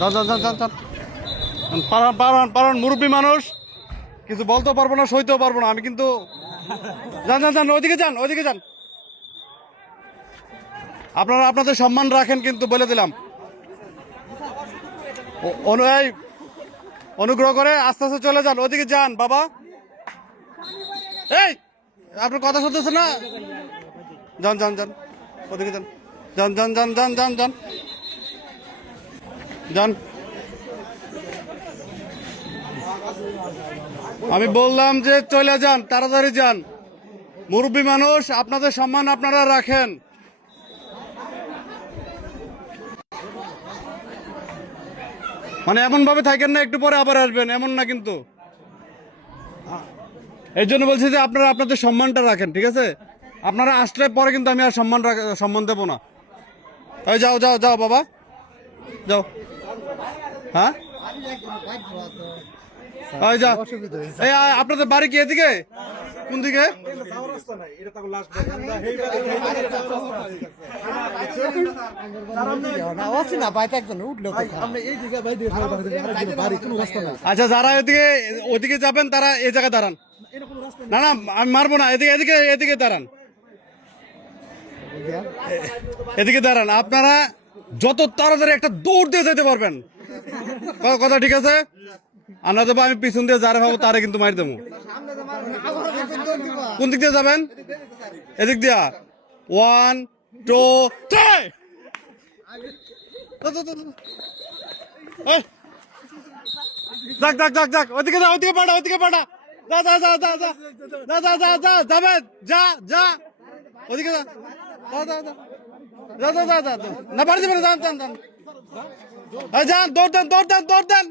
যান যান যান যান যান পারান পারান পারান মুরব্বী মানুষ কিছু বলতেও পারবো না সইতেও পারবো না আমি কিন্তু যান যান যান ওইদিকে যান ওইদিকে যান আপনারা আপনাদের সম্মান রাখেন কিন্তু বলে দিলাম অনুগ্রহ করে আস্তে আস্তে চলে যান ওইদিকে যান বাবা এই আপনার কথা শুনতেছে না যান যান যান ওদিকে যান যান যান যান যান যান যান যান আমি বললাম যে চলে যান তাড়াতাড়ি যান মুরব্বী মানুষ আপনাদের সম্মান আপনারা রাখেন মানে এমন ভাবে থাকেন না একটু পরে আবার আসবেন এমন না কিন্তু এই জন্য বলছি যে আপনারা আপনাদের সম্মানটা রাখেন ঠিক আছে আপনারা আসলে পরে কিন্তু আমি আর সম্মান দেবো না ওই যাও যাও যাও বাবা যাও হ্যাঁ ওই যাও এই আপনাদের বাড়ি কি এদিকে কোন দিকে আচ্ছা যারা এদিকে ওদিকে যাবেন তারা এই জায়গায় দাঁড়ান না না আমি মারবো না এদিকে এদিকে এদিকে দাঁড়ান এদিকে দাঁড়ান আপনারা যত তাড়াতাড়ি একটা দৌড় দিয়ে যেতে পারবেন কথা ঠিক আছে আমরা দেবো আমি পিছন দিয়ে যারা ভাবো তারা কিন্তু মারি দেবো কোন দিক দিয়ে যাবেন এদিক দিয়া 1 2 3 যাক যাক যাক যাক ওদিকে যা ওদিকে পাঠা ওদিকে পাঠা যা যা যা যা যা যা যা যা যা যাবে যা যা ওদিকে যা যা যা যা যা যা যা না পারছি যান যান যান যান দৌড় দেন দৌড় দেন দৌড় দেন